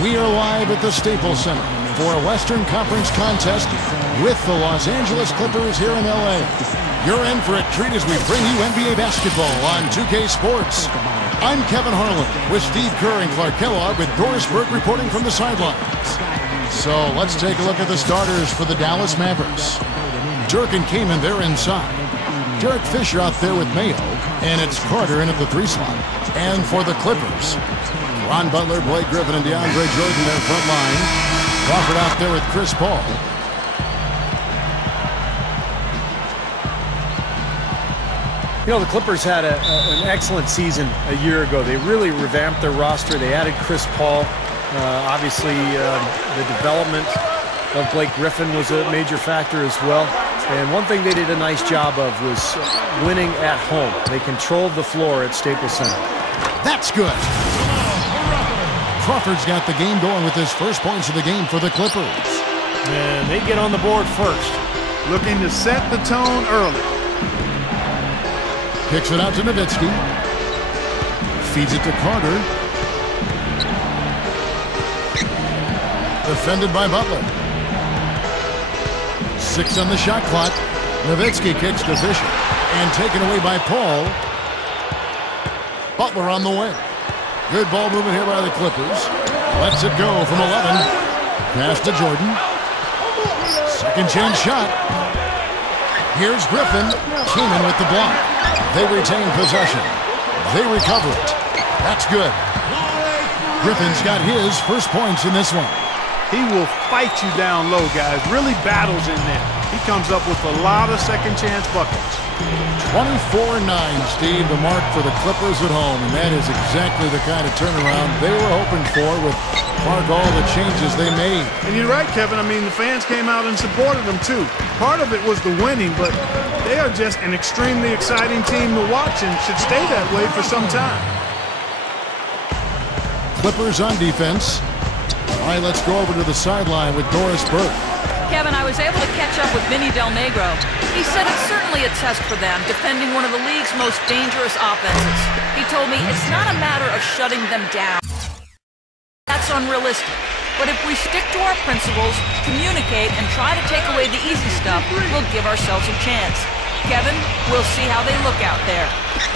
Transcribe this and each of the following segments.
We are live at the Staples Center for a Western Conference contest with the Los Angeles Clippers here in LA. You're in for a treat as we bring you NBA basketball on 2K Sports. I'm Kevin Harlan with Steve Kerr and Clark Kellogg with Doris Burke reporting from the sidelines. So let's take a look at the starters for the Dallas Mavericks. Dirk and Kaman, they're inside. Derek Fisher out there with Mayo, and it's Carter in at the 3 slot. And for the Clippers, Ron Butler, Blake Griffin, and DeAndre Jordan their front line. Crawford out there with Chris Paul. You know, the Clippers had an excellent season a year ago. They really revamped their roster. They added Chris Paul. Obviously, the development of Blake Griffin was a major factor as well. And one thing they did a nice job of was winning at home. They controlled the floor at Staples Center. That's good. Crawford's got the game going with his first points of the game for the Clippers. And they get on the board first. Looking to set the tone early. Kicks it out to Nowitzki. Feeds it to Carter. Defended by Butler. 6 on the shot clock. Nowitzki kicks to Fisher. And taken away by Paul. Butler on the way. Good ball movement here by the Clippers. Lets it go from 11. Pass to Jordan. Second chance shot. Here's Griffin. Kaman with the block. They retain possession. They recover it. That's good. Griffin's got his first points in this one. He will fight you down low, guys. Really battles in there. He comes up with a lot of second chance buckets. 24-9, Steve, the mark for the Clippers at home. And that is exactly the kind of turnaround they were hoping for with Clark, all the changes they made. And you're right, Kevin. I mean, the fans came out and supported them, too. Part of it was the winning, but they are just an extremely exciting team to watch and should stay that way for some time. Clippers on defense. All right, let's go over to the sideline with Doris Burke. Kevin, I was able to catch up with Vinny Del Negro. He said it's certainly a test for them, defending one of the league's most dangerous offenses. He told me it's not a matter of shutting them down. That's unrealistic. But if we stick to our principles, communicate, and try to take away the easy stuff, we'll give ourselves a chance. Kevin, we'll see how they look out there.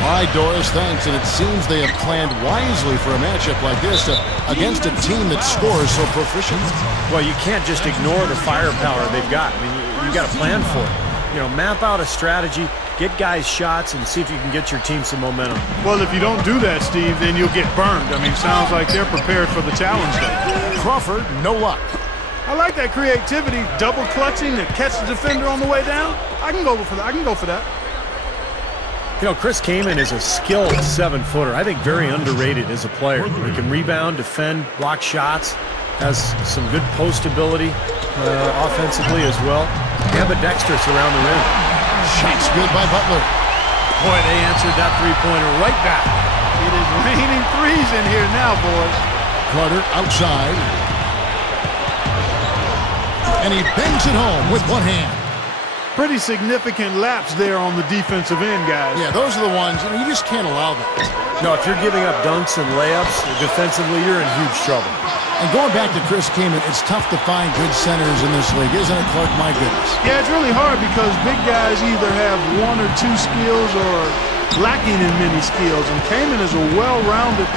All right, Doris, thanks. And it seems they have planned wisely for a matchup like this against a team that scores so proficient. Well, you can't just ignore the firepower they've got. I mean, you got to plan for it. You know, map out a strategy, get guys shots, and see if you can get your team some momentum. Well, if you don't do that, Steve, then you'll get burned. I mean, sounds like they're prepared for the challenge, though. Crawford, no luck. I like that creativity, double clutching to catch the defender on the way down. I can go for that. I can go for that. You know, Chris Kaman is a skilled 7-footer. I think very underrated as a player. He can rebound, defend, block shots, has some good post ability offensively as well. Ambidextrous around the rim. Shots good by Butler. Boy, they answered that three-pointer right back. It is raining threes in here now, boys. Carter outside. And he bangs it home with one hand. Pretty significant laps there on the defensive end, guys. Yeah, those are the ones, you just can't allow that. No, if you're giving up dunks and layups defensively, you're in huge trouble. And going back to Chris Kaman, it's tough to find good centers in this league, isn't it, Clark? My goodness. Yeah, it's really hard because big guys either have 1 or 2 skills or lacking in many skills. And Kaman is a well-rounded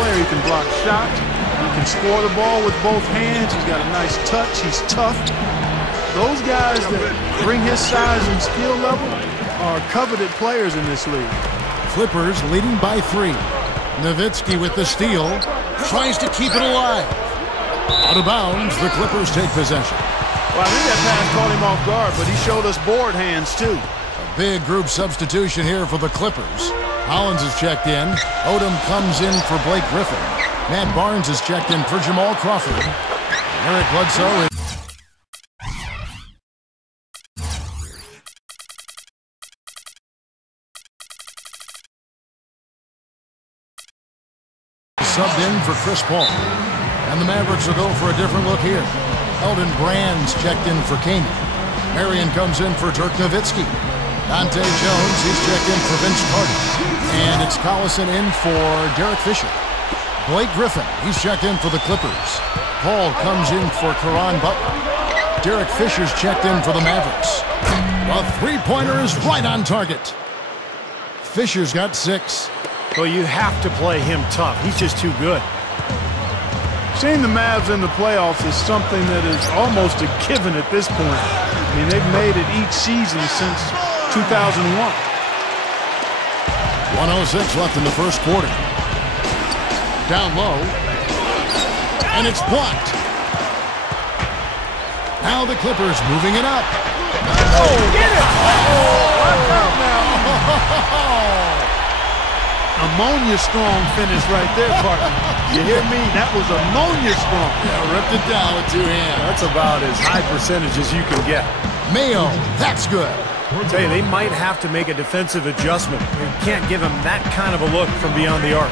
player. He can block shots. He can score the ball with both hands. He's got a nice touch. He's tough. Those guys that bring his size and skill level are coveted players in this league. Clippers leading by 3. Nowitzki with the steal. Tries to keep it alive. Out of bounds, the Clippers take possession. Well, I think that pass caught him off guard, but he showed us board hands, too. A big group substitution here for the Clippers. Hollins is checked in. Odom comes in for Blake Griffin. Matt Barnes is checked in for Jamal Crawford. Eric Bledsoe is subbed in for Chris Paul. And the Mavericks will go for a different look here. Elton Brand's checked in for Kaman. Marion comes in for Dirk Nowitzki. Dante Jones, he's checked in for Vince Carter. And it's Collison in for Derek Fisher. Blake Griffin, he's checked in for the Clippers. Paul comes in for Caron Butler. Derek Fisher's checked in for the Mavericks. The three-pointer is right on target. Fisher's got 6. Well, you have to play him tough. He's just too good. Seeing the Mavs in the playoffs is something that is almost a given at this point. I mean, they've made it each season since 2001. 1:06 left in the first quarter. Down low. And it's blocked. Now the Clippers moving it up. Oh, get it! Oh, watch out now. Ammonia strong finish right there, partner. You hear me? That was ammonia strong. Yeah, ripped it down with 2 hands. That's about as high percentage as you can get. Mayo, that's good. I'll tell you, they might have to make a defensive adjustment. You can't give him that kind of a look from beyond the arc.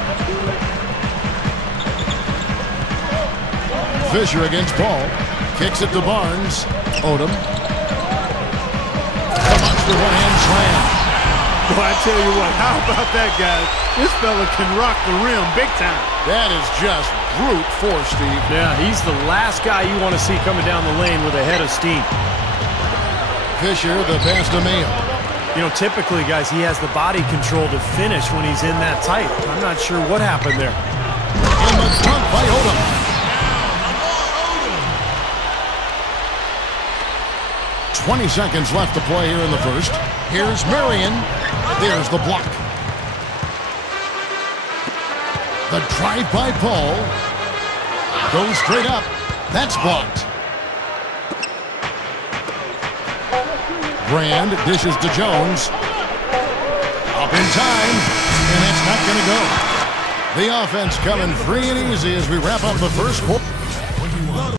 Fisher against Paul. Kicks it to Barnes. Odom. A monster one-hand slam. Boy, I tell you what, how about that, guys? This fella can rock the rim big time. That is just brute force, Steve. Yeah, he's the last guy you want to see coming down the lane with a head of steam. Fisher, the pass to Mayo. You know, typically, guys, he has the body control to finish when he's in that tight. I'm not sure what happened there. In the dunk by Odom. 20 seconds left to play here in the first. Here's Marion. There's the block. The drive by Paul. Goes straight up. That's blocked. Brand dishes to Jones. Up in time. And that's not going to go. The offense coming free and easy as we wrap up the first quarter.